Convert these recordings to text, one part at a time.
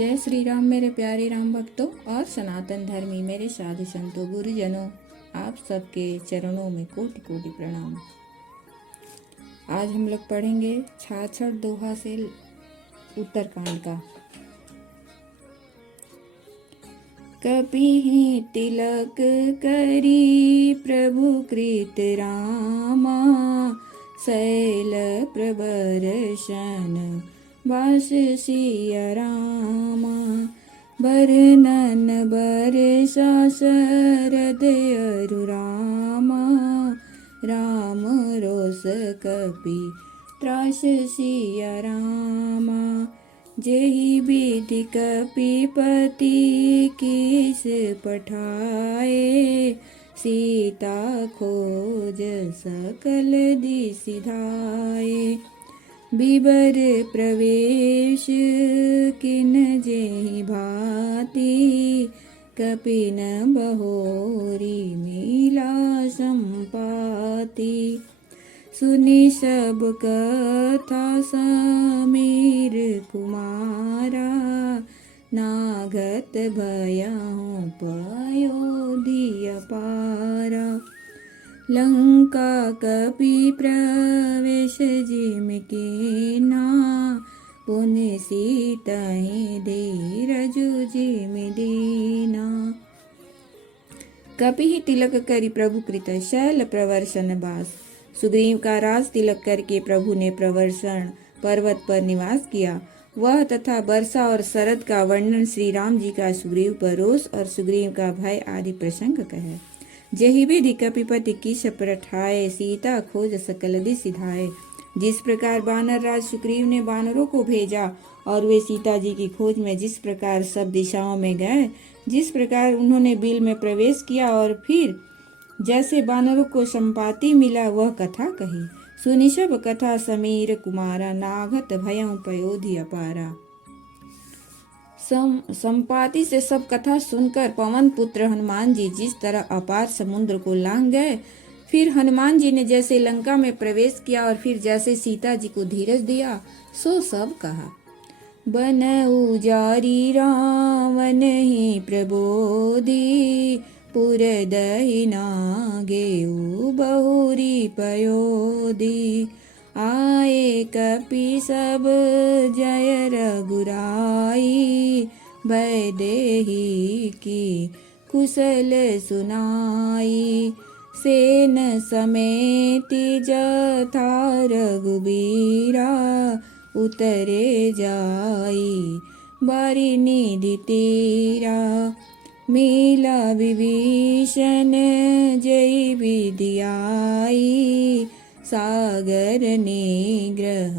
जय श्री राम मेरे प्यारे राम भक्तों और सनातन धर्मी मेरे साधु संतों गुरुजनों, आप सबके चरणों में कोटि कोटि प्रणाम। आज हम लोग पढ़ेंगे छाछठ दोहा से उत्तरकांड का। कपिहि तिलक करी प्रभु कृत रामा, शैल प्रबर्शन वास सिया रामा। बरनन बरसा शरद अरु रामा, राम रोस कपि त्रास सिया रामा। जेहि विधि कपिपति किस पठाए, सीता खोज सकल दिसि धाये। बिबर प्रवेश किन जेहि भांति, कपिन बहोरी मिला संपाति। सुनि सब कथा समीर कुमारा, नागत भयउ पयोधि अपारा। लंका कपि प्रवेश जिमि पुनि सीतहि धीरजु जिमि दीना। कपिहि तिलक करि प्रभु कृत शैल प्रवर्षण बास। सुग्रीव का राज तिलक करके प्रभु ने प्रवर्षण पर्वत पर निवास किया। वह तथा वर्षा और शरद का वर्णन श्री राम जी का सुग्रीव पर रोष और सुग्रीव का भय आदि प्रसंग कहे। जेहि विधि कपिपति किस पठाए, सीता खोज सकल दिसि धाये। जिस प्रकार वानर राज सुग्रीव ने वानरों को भेजा और वे सीता जी की खोज में जिस प्रकार सब दिशाओं में गए, जिस प्रकार उन्होंने बिल में प्रवेश किया और फिर जैसे वानरों को संपाति मिला, वह कथा कही। सुनि सब कथा समीर कुमारा, नागत भयउ पयोधि अपारा। संपाति से सब कथा सुनकर पवन पुत्र हनुमान जी जिस तरह अपार समुद्र को लांघ गए, फिर हनुमान जी ने जैसे लंका में प्रवेश किया और फिर जैसे सीता जी को धीरज दिया, सो सब कहा। बन उजारी रावण ही प्रबोधि, पुर दहि नागेउ बहुरी पयोधि। आए कपि सब जय रघुराई, वैदेही की कुशल सुनाई। सेन समेति जथा रघुबीरा, उतरे जाई बारी निधि तीरा। मिला विभीषण जय विधि आई, सागर निग्रह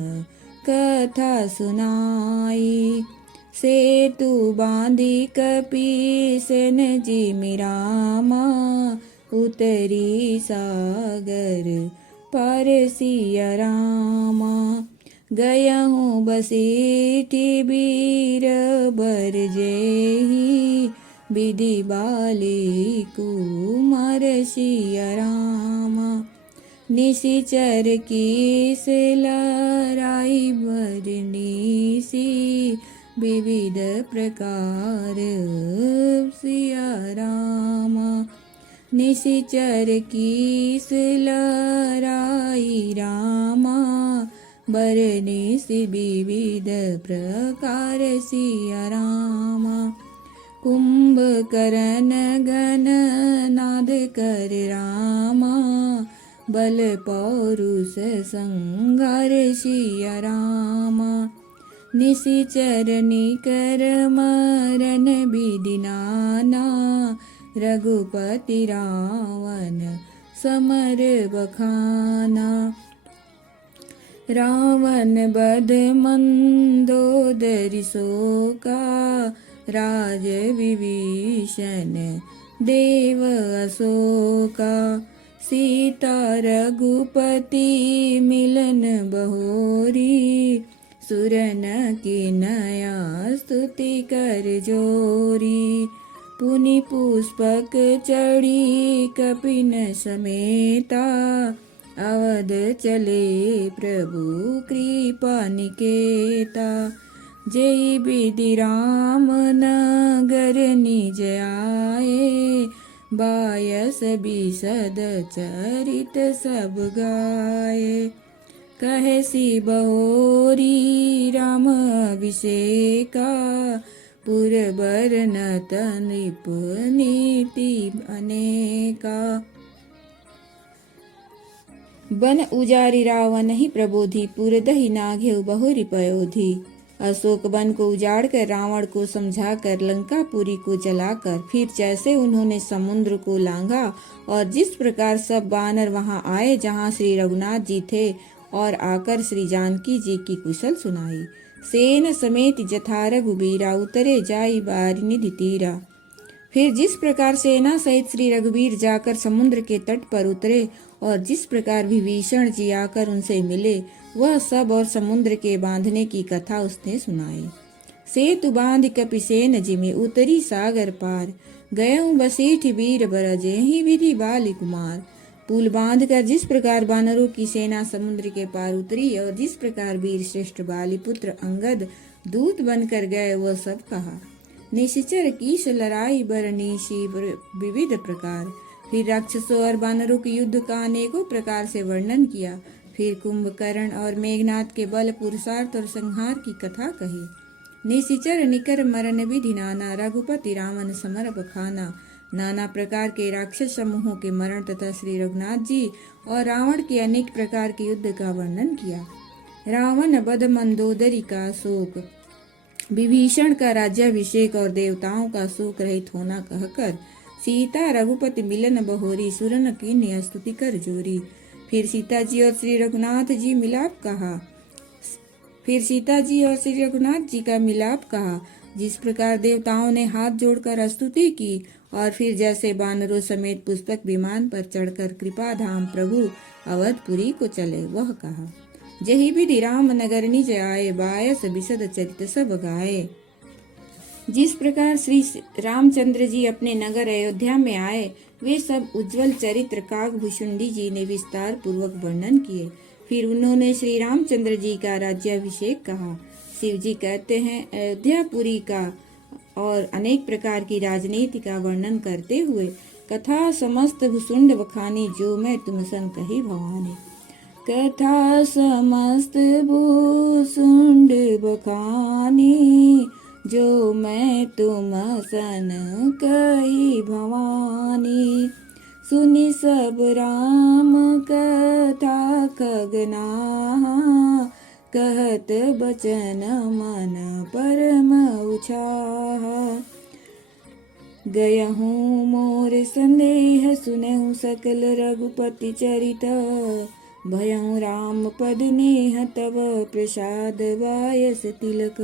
कथा सुनाई। सेतु बांधी कपीसन जिमि रामा, उतरी सागर पार सिया रामा। गयहूँ बसीठि वीर बर जेहि, विधि बाली कुमार सिया रामा। निशिचर किस लराई बरनीसी, विविध प्रकार सिया रामा। निशिचर किस लराई रामा, बरनीसी विविध प्रकार सिया रामा। कुंभकर्ण गण नाद कर रामा, बल पौरुष संहार सिया रामा। निशिचर निकर मरण विधि नाना, रघुपति रावण समर बखाना। रावण बध मंदोदरी शोका, राज विभीषण देव अशोका। सीता रघुपति मिलन बहोरी, सुरन की नया स्तुति कर जोरी। पुनि पुष्पक चढ़ी कपिन समेता, अवध चले प्रभु कृपा निकेता। जय विधि राम नगर निज आए, बायस बिसद चरित सब गाए। कहे सी बहोरी राम अभिषेका, पुरबर नत नृप नीति अनेका। बन उजारी रावण ही प्रबोधि, पुरदहि नाघेउ बहुरी पयोधि। अशोक वन को उजाड़ कर रावण को समझाकर लंकापुरी को जलाकर फिर जैसे उन्होंने समुद्र को लांघा और जिस प्रकार सब वानर वहां आए जहां श्री रघुनाथ जी थे और आकर श्री जानकी जी की कुशल सुनाई। सेन समेत जथा रघुबीरा, उतरे जाई बारी निधि तीरा। फिर जिस प्रकार सेना सहित श्री रघुवीर जाकर समुद्र के तट पर उतरे और जिस प्रकार विभीषण जी आकर उनसे मिले, वह सब और समुद्र के बांधने की कथा उसने सुनाई। सेतु बांध कपिसेन जिमि, उतरी सागर पार। गयऊं बसेठ वीर बर, जेहि विधि बाली कुमार। पुल बांध कर जिस प्रकार वानरों की सेना समुद्र के पार उतरी और जिस प्रकार वीर श्रेष्ठ बाली पुत्र अंगद दूत बनकर गए, वह सब कहा। निशिचर कीश लड़ाई बरनीशी विविध प्रकार। फिर राक्षसों और वानरों के युद्ध का अनेकों प्रकार से वर्णन किया। फिर कुंभकर्ण और मेघनाथ के बल पुरुषार्थ और संहार की कथा कही। निशिचर निकर मरण विधि नाना, रघुपति रामन समर बखाना। नाना प्रकार के राक्षस समूहों के मरण तथा श्री रघुनाथ जी और रावण के अनेक प्रकार के युद्ध का वर्णन किया। रावण बध मंदोदरी का शोक, विभीषण का राज्याभिषेक और देवताओं का शोक रहित होना कहकर सीता रघुपति मिलन बहोरी, सुरन की स्तुति कर जोरी। फिर सीता जी और श्री रघुनाथ जी मिलाप कहा। फिर सीता जी और श्री रघुनाथ जी का मिलाप कहा। जिस प्रकार देवताओं ने हाथ जोड़कर स्तुति की और फिर जैसे बानरों समेत पुष्पक विमान पर चढ़कर कृपा धाम प्रभु अवधपुरी को चले, वह कहा। जही विधि राम नगर निज आए, बायस बिसद चरित सब गाए। जिस प्रकार श्री रामचंद्र जी अपने नगर अयोध्या में आए, वे सब उज्जवल चरित्र काकभूषुंडी जी ने विस्तार पूर्वक वर्णन किए। फिर उन्होंने श्री रामचंद्र जी का राज्याभिषेक कहा। शिव जी कहते हैं, अयोध्यापुरी का और अनेक प्रकार की राजनीति का वर्णन करते हुए कथा समस्त भुसुंड बखानी, जो मैं तुम सन कही भवानी। कथा समस्त भूसुंड बखानी, जो मैं तुम सन कही भवानी। सुनि सब राम कथा खगना, कहत बचन मन परम उछाहा। गयहूँ मोर संदेह, सुनहु सकल रघुपति चरित। भयहूँ राम पद नेह, तब प्रसाद बायस तिलक।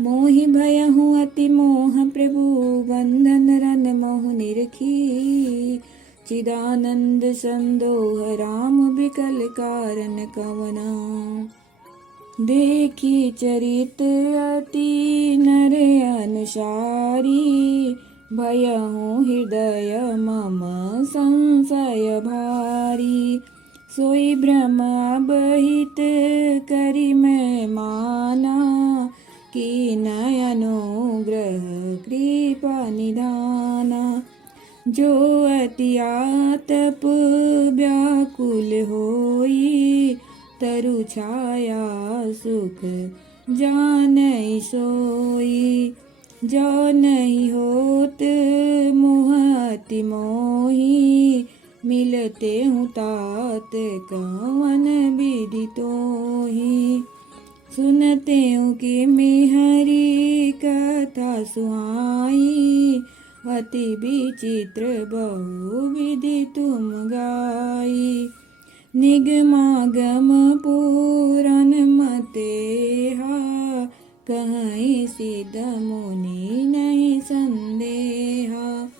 मोहि भयहूँ अति मोह, प्रभु बंधन रन मोह निरखी। चिदानंद संदोह, राम बिकल कारण कवना। देखी चरित अति नर अनुसारी, भयहूँ हृदय मम संशय भारी। सोई भ्रम अबहित करी मैं माना, कि नयनुग्रह कृपा निधाना। जो अति आतप व्याकुल होई, तरु छाया सुख जानई सोई। जो नहीं होत मोह अति मोही, मिलते हूँ तात कवन विधि तोही। सुनते हूँ कि मेहरी कथा सुहाई, अति विचित्र बहु विधि तुम गाई। निगमागम पुराण मतेहा, कहीं सिद्ध मुनि नहीं संदेहा।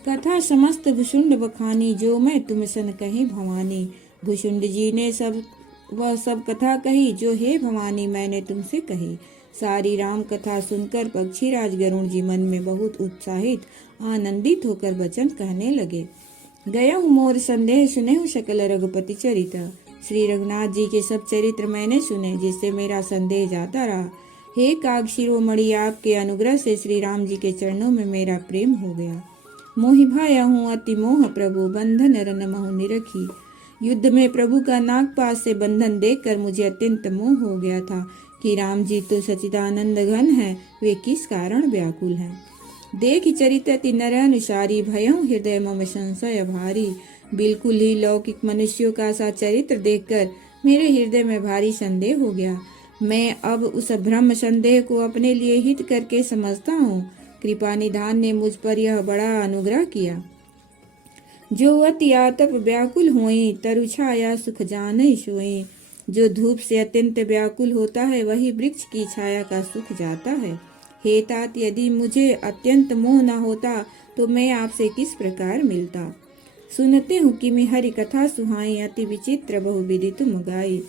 कथा समस्त भुसुंड बखानी, जो मैं तुम सन कही भवानी। भुसुंड जी ने वह सब कथा कही जो हे भवानी मैंने तुमसे कही। सारी राम कथा सुनकर पक्षीराज गरुण जी मन में बहुत उत्साहित आनंदित होकर वचन कहने लगे। गयहूँ मोर संदेह, सुनेहु सकल रघुपति चरित। श्री रघुनाथ जी के सब चरित्र मैंने सुने, जिससे मेरा संदेह जाता रहा। हे काग शिरोमणि, आपके अनुग्रह से श्री राम जी के चरणों में मेरा प्रेम हो गया। मोहि भाया हूँ अति मोह प्रभु, बंधन रन महु निरखी। युद्ध में प्रभु का नागपाश से बंधन देखकर मुझे अत्यंत मोह हो गया था कि राम जी तो सचिदानंद घन है, वे किस कारण व्याकुल हैं। देख चरितति नर अनुसारी, भयं हृदय मम संशय भारी। बिल्कुल ही लौकिक मनुष्यों का सा चरित्र देखकर मेरे हृदय में भारी संदेह हो गया। मैं अब उस भ्रम संदेह को अपने लिए हित करके समझता हूँ। कृपा निधान ने मुझ पर यह बड़ा अनुग्रह किया। जो अति आतप व्याकुल हुई, तरु छाया सुख जानई सोई। जो धूप से अत्यंत व्याकुल होता है, वही वृक्ष की छाया का सुख जाता है। हे तात, यदि मुझे अत्यंत मोह न होता तो मैं आपसे किस प्रकार मिलता। सुनते हूँ कि मैं हरि कथा सुहाई, अति विचित्र बहुविधि तुम गाई।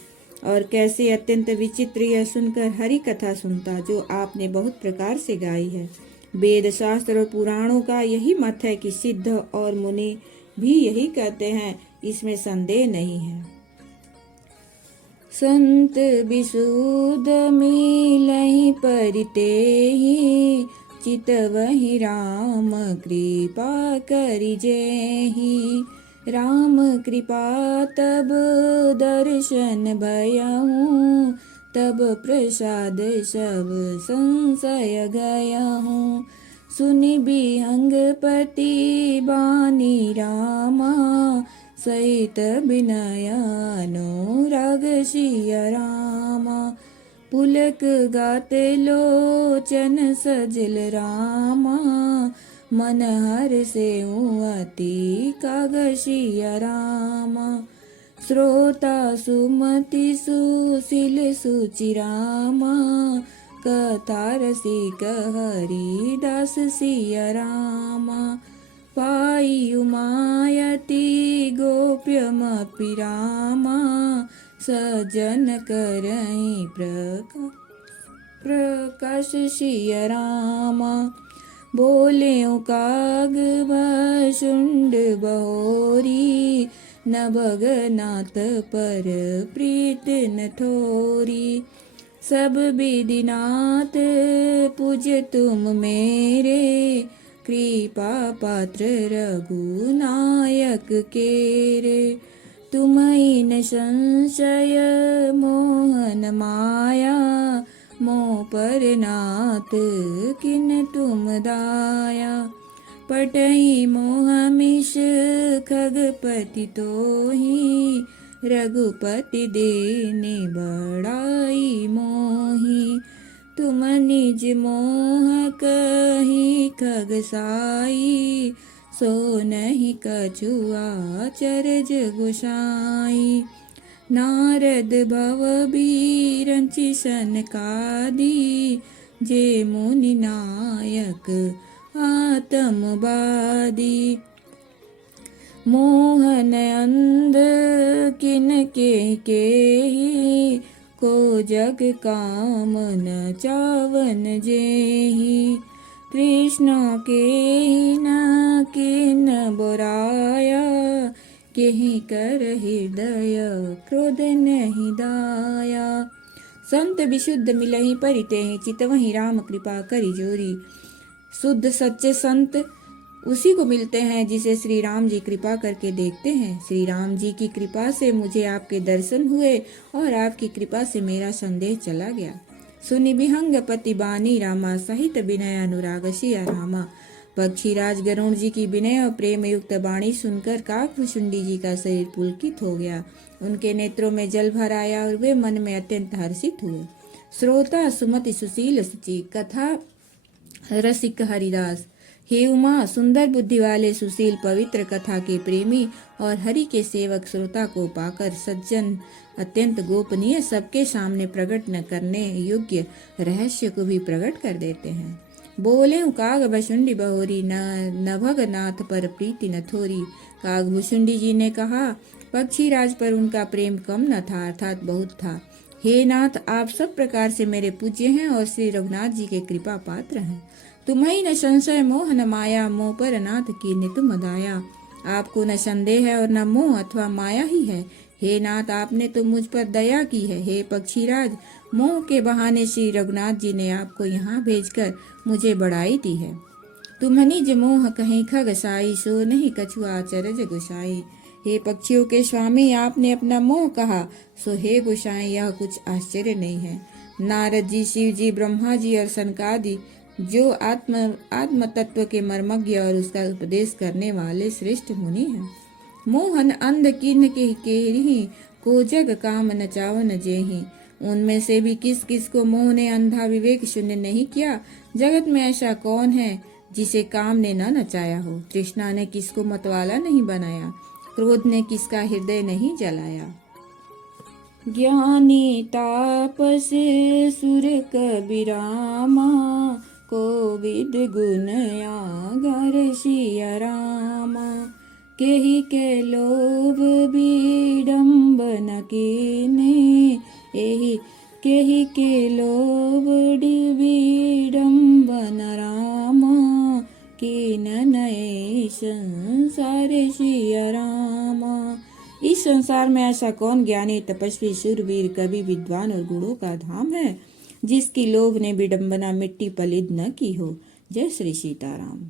और कैसे अत्यंत विचित्र यह सुनकर हरि कथा सुनता, जो आपने बहुत प्रकार से गाई है। वेद शास्त्र और पुराणों का यही मत है कि सिद्ध और मुनि भी यही कहते हैं, इसमें संदेह नहीं है। संत विशुद्ध मिलहि परितेहि, चितवहि राम कृपा करिजेहि। राम कृपा तब दर्शन भयहूँ, तब प्रसाद सब संशय गयहूँ। सुनि विहंगपति बानी रामा, सहित विनय अनुराग सिया रामा। पुलक गाते लोचन सजल रामा, मन हर से अति काग सिया रामा। श्रोता सुमति सुशील सुचि रामा, कथा रसिक हरिदास सिया रामा। पाई उमायति गोप्यमपि रामा, सज्जन करहि प्रकाश सिया रामा। बोले काग भशुंड बहोरी, नभगनाथ पर प्रीत न थोरी। सब विधिनाथ पूज तुम मेरे, कृपा पात्र रघुनायक केरे। तुम्हि न संशय मोहन माया, मोह पर नाथ किन तुम दाया। पटहि मोह मिष खगपति तोहि, रघुपति देने बड़ाई मोहि। तुम निज मोह कहि खगसाई, सो नहीं कछु आचरज गोसाई। नारद भव बीरंचि सनकादि, जे मुनि नायक आत्मवादी। मोहन अंध किन केहि, को जग काम न चावन जेहि। कृष्ण के न किन बोराया, केहि कर हृदय क्रोध नहीं दाया। संत विशुद्ध मिलहि परितेहि, चितवहि राम कृपा करि जोरी। शुद्ध सच्चे संत उसी को मिलते हैं जिसे श्री राम जी कृपा करके देखते हैं। श्री राम जी की कृपा से मुझे आपके दर्शन हुए और आपकी कृपा से मेरा संदेह चला गया। सुनि विहंगपति बानी रामा, सहित विनय अनुराग सिया रामा। पक्षीराज गरुण जी की विनय और प्रेम युक्त वाणी सुनकर काकभुशुंडी जी का शरीर पुलकित हो गया। उनके नेत्रों में जल भर आया और वे मन में अत्यंत हर्षित हुए। श्रोता सुमति सुशील सुचि, कथा रसिक हरिदास। हे उमा, सुंदर बुद्धि वाले सुशील पवित्र कथा के प्रेमी और हरि के सेवक श्रोता को पाकर सज्जन अत्यंत गोपनीय, सबके सामने प्रकट न करने योग्य रहस्य को भी प्रकट कर देते हैं। बोले काग भुशुंडी बहोरी, नभगनाथ पर प्रीति न थोरी। कागभुशुंडी जी ने कहा, पक्षीराज पर उनका प्रेम कम न था, अर्थात बहुत था। हे नाथ, आप सब प्रकार से मेरे पूज्य हैं और श्री रघुनाथ जी के कृपा पात्र हैं। तुम्हें न संशय मोह न माया, मोह पर नाथ की तुम दाया। आपको न संदेह है और न मोह अथवा माया ही है, हे नाथ, आपने तो मुझ पर दया की है। हे पक्षीराज, मोह के बहाने श्री रघुनाथ जी ने आपको यहाँ भेजकर मुझे बड़ाई दी है। तुम्हनी ज मोह कहीं खग साई, सो नहीं कछु आचरज गुसाई। हे पक्षियों के स्वामी, आपने अपना मोह कहा, सो हे गुसाई यह कुछ आश्चर्य नहीं है। नारद जी, शिव जी, ब्रह्मा जी और सनकादि जो आत्म तत्व के मर्मज्ञ और उसका उपदेश करने वाले श्रेष्ठ मुनि हैं। मोहन अंध किन्न के केहि, को जग काम नचावन जेहि। उनमें से भी किस किस को मोह ने अंधा विवेक शून्य नहीं किया। जगत में ऐसा कौन है जिसे काम ने न नचाया हो। तृष्णा ने किसको मतवाला नहीं बनाया, क्रोध ने किसका हृदय नहीं जलाया। ज्ञानी तापस सुर कबीरामा, कोविद गुण आगर सिया रामा। केहि के लोभ विडम्बन कीने, एहि केहि के लोभ विडम्बन रामा। कीन नए संसार सिया रामा। इस संसार में ऐसा कौन ज्ञानी, तपस्वी, शूरवीर, कवि, विद्वान और गुणों का धाम है जिसकी लोभ ने विडम्बना मिट्टी पलिद न की हो। जय श्री सीताराम।